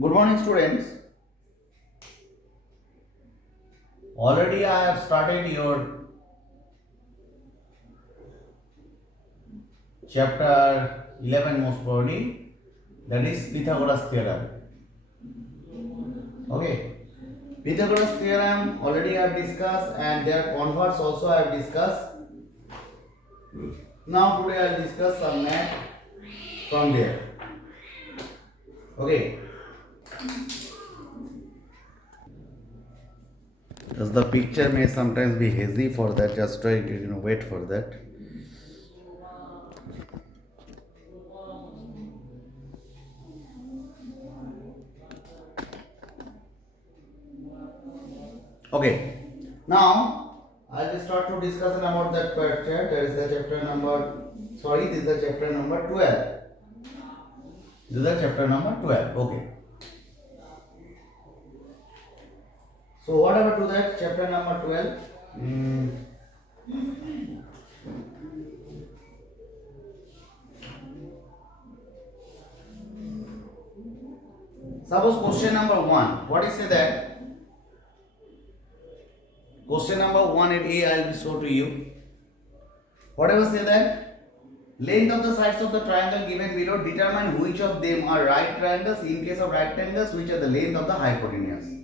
Good morning, students. Already I have started your chapter 11 most probably, that is Pythagoras theorem. Okay, Pythagoras theorem already I have discussed, and their converse also I have discussed. Now today I will discuss some math from there. Okay, because the picture may sometimes be hazy, for that just try to wait for that. Okay, now I will start to discuss about that chapter. That is the chapter number. Sorry, this is the chapter number 12. This is the chapter number 12. Okay. So whatever to that chapter number 12. Suppose question number 1. What is say that? Question number 1 and A I will show to you. Whatever say that? Length of the sides of the triangle given below, determine which of them are right triangles. In case of rectangles, which are the length of the hypotenuse.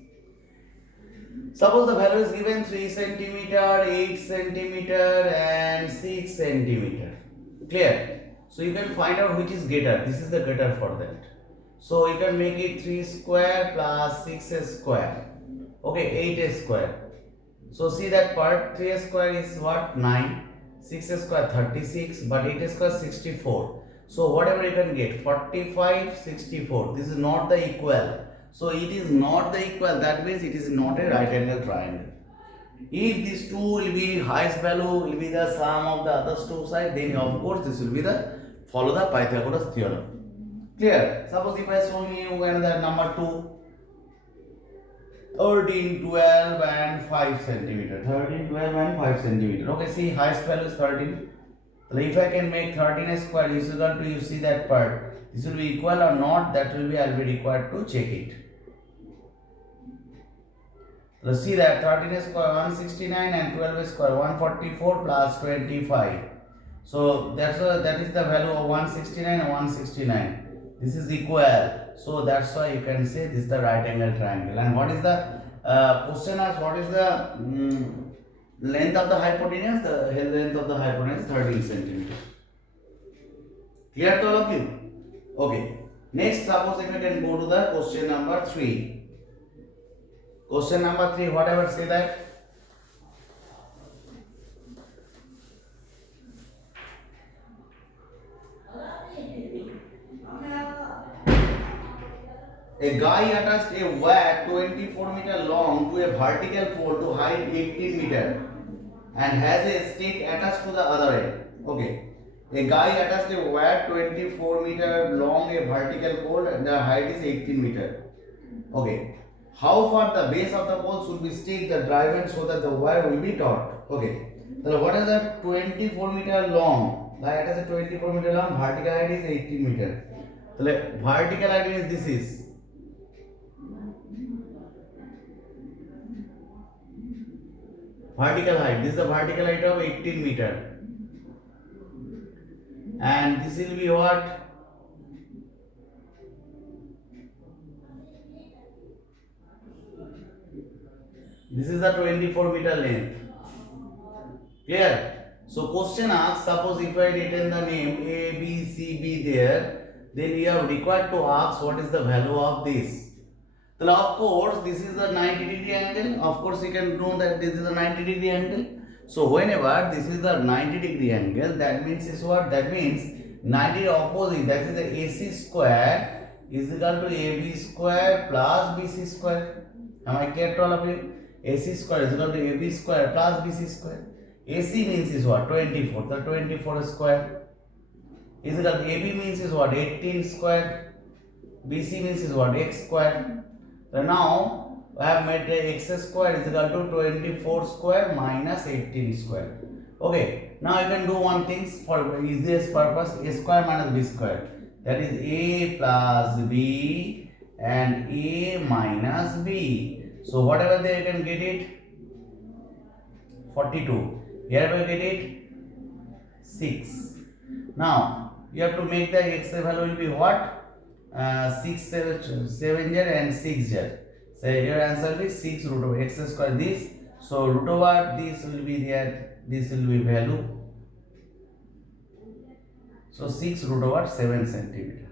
Suppose the value is given 3 centimeter, 8 centimeter and 6 centimeter. Clear? So you can find out which is greater. This is the greater for that. So you can make it 3 square plus 6 square. Okay, 8 square. So see that part, 3 square is what? 9. 6 square 36, but 8 square 64. So whatever you can get, 45, 64. This is not the equal. So it is not the equal. That means it is not a right angle triangle. If these two will be highest value will be the sum of the other two sides, then of course this will be the follow the Pythagoras theorem. Clear? Suppose if I show you another number 2. 13, 12 and 5 centimeter. 13, 12 and 5 centimeter. Okay, see highest value is 13. So if I can make 13 square is equal to, you see that part, this will be equal or not, that will be, I will be required to check it. So see that 13 square 169 and 12 square 144 plus 25. So that is the value of 169 and 169. This is equal. So that's why you can say this is the right angle triangle. And what is the question asks, what is the length of the hypotenuse? The length of the hypotenuse is 13 centimeter. Clear to all of you? Okay. Next, suppose if we can go to the question number 3. Question number 3, whatever say that? A guy attached a wire 24 meter long to a vertical pole to height 18 meter and has a stick attached to the other end. Okay. A guy attached a wire 24 meter long a vertical pole and the height is 18 meter. Okay. How far the base of the pole should be stick the driven so that the wire will be taut? Okay. So what is the 24 meter long? Guy attached a 24 meter long, vertical height is 18 meter. So vertical height means this is. Vertical height, this is the vertical height of 18 meter, and this will be what? This is the 24 meter length. Clear? So question asks, suppose if I written the name A, B, C, B there, then we are required to ask what is the value of this. So of course this is a 90-degree angle. Of course you can know that this is a 90-degree angle. So whenever this is a 90-degree angle, that means is what? That means 90 opposite, that is the AC square is equal to AB square plus BC square. Am I clear to all of you? AC square is equal to AB square plus BC square. AC means is what? 24. The 24 square is equal to AB means is what? 18 square. BC means is what? X square. So now I have made x square is equal to 24 square minus 18 square. Okay, now I can do one thing for easiest purpose, a square minus b square. That is a plus b and A minus B. So whatever there you can get it 42. Here we get it 6. Now you have to make the x value will be what? 6 7 and 6 jar. So your answer will be 6 root over x square this. So root over this will be there. This will be value. So 6 root over 7 centimeter.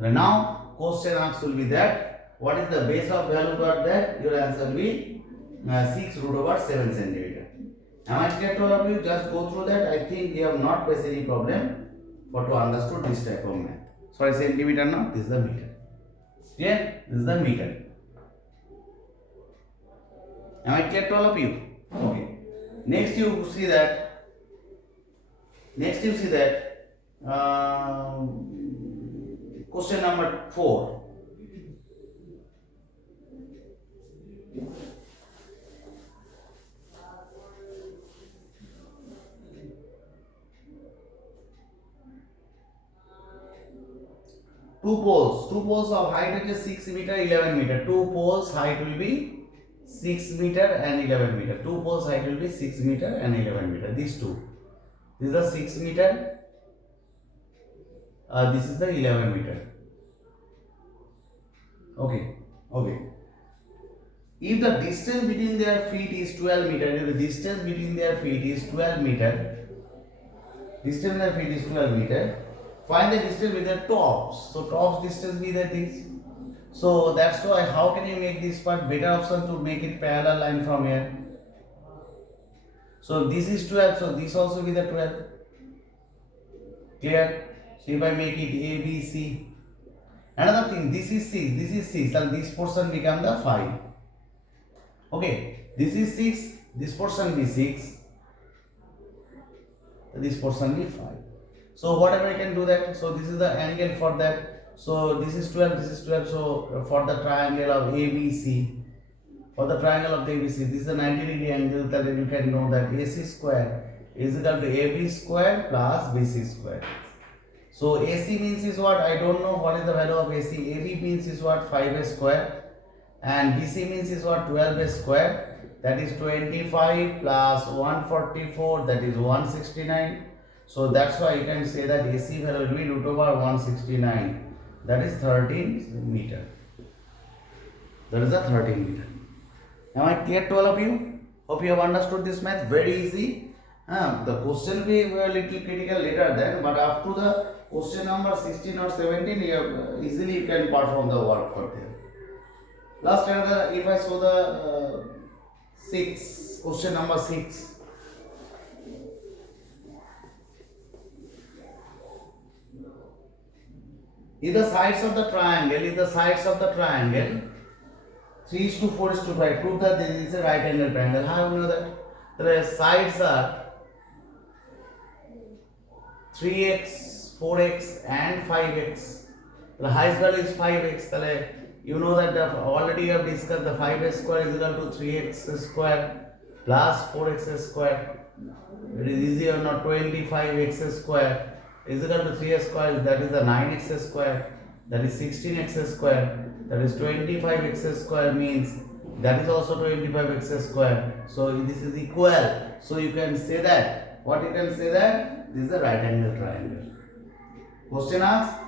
Now question asks will be that what is the base of value got that? Your answer will be 6 root over 7 centimeter. Am I clear to all of you? Just go through that. I think you have not faced any problem for to understood this type of math. Sorry, centimeter now. This is the meter. Clear? This is the meter. Am I clear to all of you? Okay. Next you see that. Question number 4. Two poles of height is 6 meter, 11 meter. Two poles height will be 6 meter and 11 meter. Two poles height will be 6 meter and 11 meter. These two. This is the 6 meter. This is the 11 meter. Okay. If the distance between their feet is 12 meter, if the distance between their feet is 12 meter, find the distance with the tops. So tops distance be that this. So that's why how can you make this part? Better option to make it parallel line from here. So this is 12, so this also be the 12. Clear? So if I make it A, B, C. Another thing, this is 6, so this portion become the 5. Okay, this is 6, this portion be 6, this portion be 5. So whatever I can do that, so this is the angle for that. So this is 12, so for the triangle of ABC, this is the 90 degree angle, that you can know that AC square is equal to AB square plus BC square. So AC means is what? I don't know what is the value of AC. AB means is what? 5A square. And BC means is what? 12A square. That is 25 plus 144, that is 169. So that's why you can say that AC value will be root over 169. That is 13 meter. That is a 13 meter. Am I clear to all of you? Hope you have understood this math. Very easy. The question will be a little critical later then, but up to the question number 16 or 17, easily you can perform the work for them. Last another, if I show the 6, question number 6. If the sides of the triangle, 3:4:5, prove that this is a right angle triangle. How do you know that? The sides are 3x, 4x and 5x. The highest value is 5x. You know that already you have discussed the 5x square is equal to 3x square plus 4x square. It is easy or not? 25x square is equal to 3x square, that is the 9x square, that is 16x square, that is 25x square means that is also 25x square. So this is equal. So you can say that, what you can say that? This is a right angle triangle. Question asks,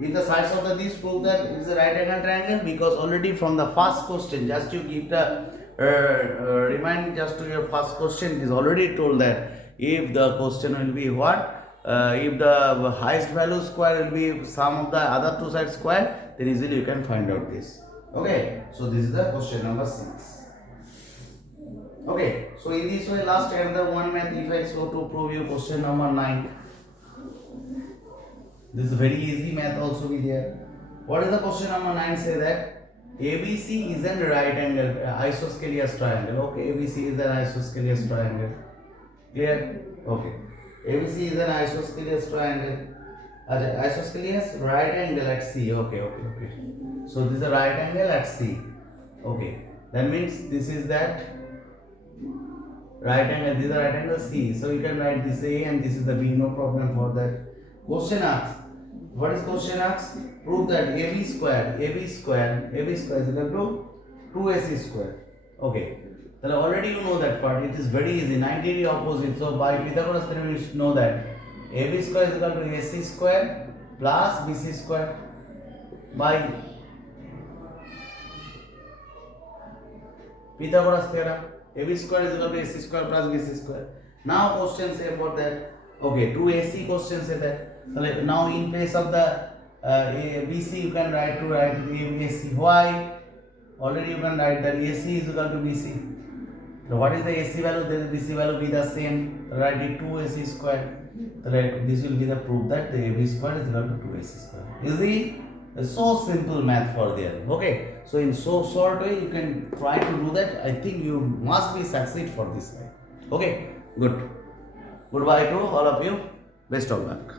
if the sides of this prove that it is a right angle triangle, because already from the first question, just you keep the remind just to your first question, it is already told that if the question will be what? If the highest value square will be sum of the other two sides square, then easily you can find out this. Okay, so this is the question number 6. Okay, so in this way, last another one math, if I so to prove you question number 9. This is very easy math also be there. What is the question number 9? Say that ABC is a right angle isosceles triangle. Okay, ABC is an isosceles triangle. Clear? Okay. ABC is an isosceles triangle. Isosceles right angle at C. Okay. So this is a right angle at C. Okay. That means this is that right angle. This is the right angle C. So you can write this A and this is the B. No problem for that. Question asks, What is question asked? Prove that AB square is equal to 2AC square. Okay. Then already you know that part. It is very easy. 90 degree opposite. So by Pythagoras theorem you should know that AB square is equal to AC square plus BC square by Pythagoras theorem. AB square is equal to AC square plus BC square. Now question say for that. Okay, 2AC question say that. Now in place of the BC you can write AC. Why? Already you can write that AC is equal to BC. So what is the AC value? Then BC value be the same. Write it 2AC square. This will be the proof that the AB square is equal to 2AC square. Easy. So simple math for there. Okay. So in so short way you can try to do that. I think you must be succeed for this time. Okay. Good. Goodbye to all of you. Best of luck.